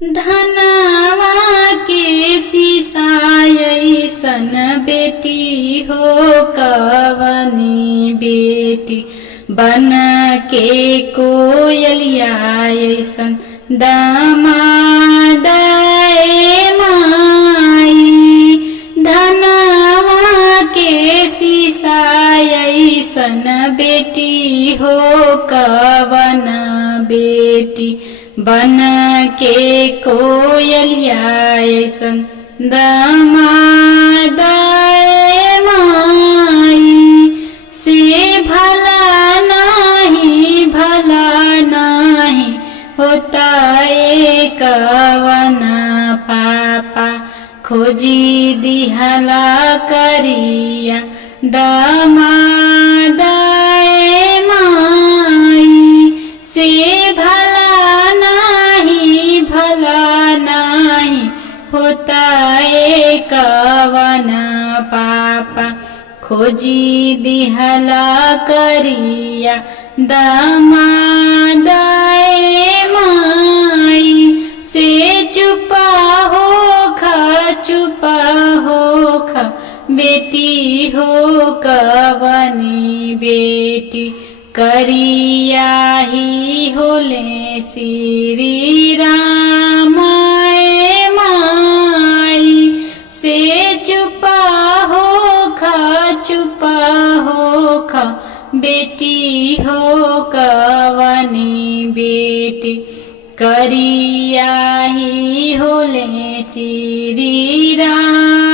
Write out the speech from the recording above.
धनवा के सिसायसन बेटी हो कवनी बेटी बन के कोयलिया ऐसन दामाद माई। धनवा के सिसायसन बेटी हो कवन बेटी बन के कोयलिया ऐसन दामाद माई। से भला नाही होता कवन पापा खोजी दिहला करिया दामाद माई। से भला नाही होता कवन पापा खोजी दिहला करिया दामाद माई। से चुपा हो खा बेटी हो कवनी बेटी करिया ही होले श्री राम माई। से चुपा हो खा बेटी हो कवनी बेटी करिया ही होले श्री राम।